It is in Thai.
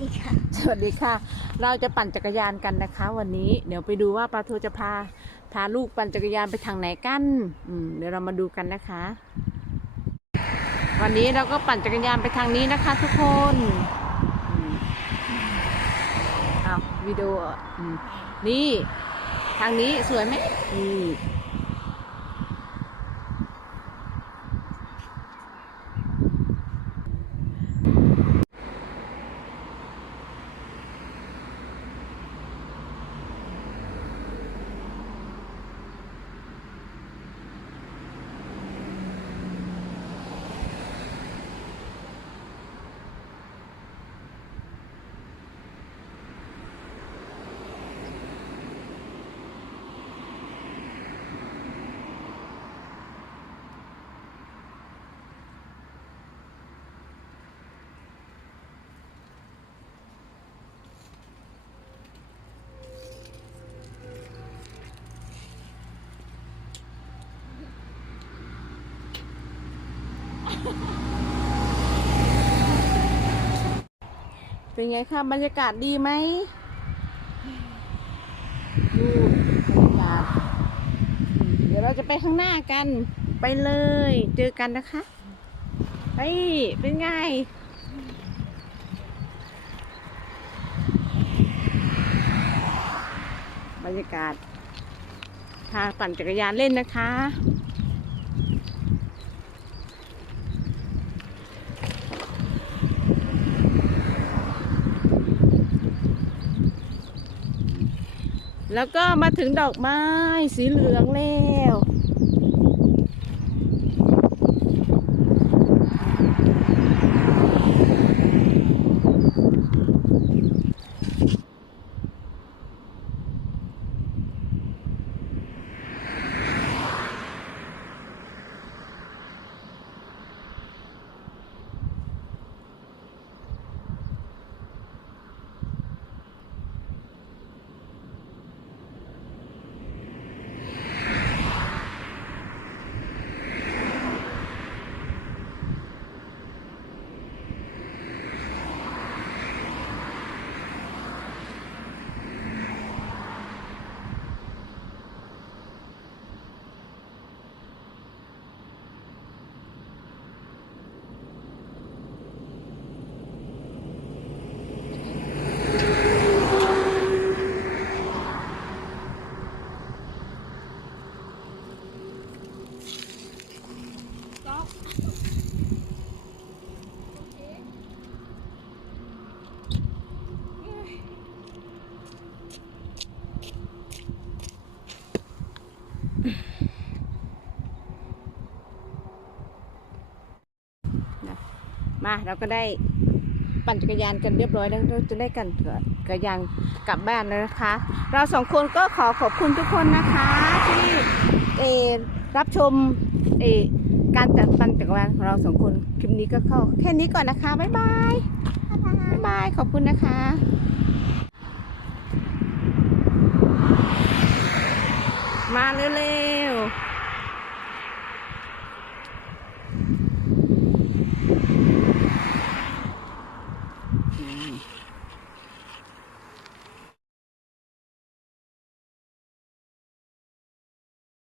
ดีค่ะ สวัสดีค่ะ เราจะปั่นจักรยานกันนะคะ วันนี้เดี๋ยวไปดูว่าปลาทูจะพาพาลูกปั่นจักรยานไปทางไหนกันอืมเดี๋ยวเรามาดูกันนะคะ วันนี้เราก็ปั่นจักรยานไปทางนี้นะคะ ทุกคนอ้าววิดีโออืมนี่ ทางนี้สวยไหมนี่ เป็นไงคะบรรยากาศดีไหมดูบรรยากาศเดี๋ยวเราจะไปข้างหน้ากันไปเลย เจอกันนะคะไปเป็นไงบรรยากาศพาปั่นจักรยานเล่นนะคะ แล้วก็มาถึงดอกไม้สีเหลืองแล้ว มาเราก็ได้ปั่นจักรยานกันเรียบร้อยแล้วจะได้กันเถอะกระยานกลับบ้านแล้วนะคะ เราสองคนก็ขอขอบคุณทุกคนนะคะ ที่เอรับชมเอการจัดปั่นจักรยานของเราสองคนคลิปนี้ก็เข้าแค่นี้ก่อนนะคะบ๊ายบายบ๊ายบายขอบคุณนะคะ มาเร็วๆ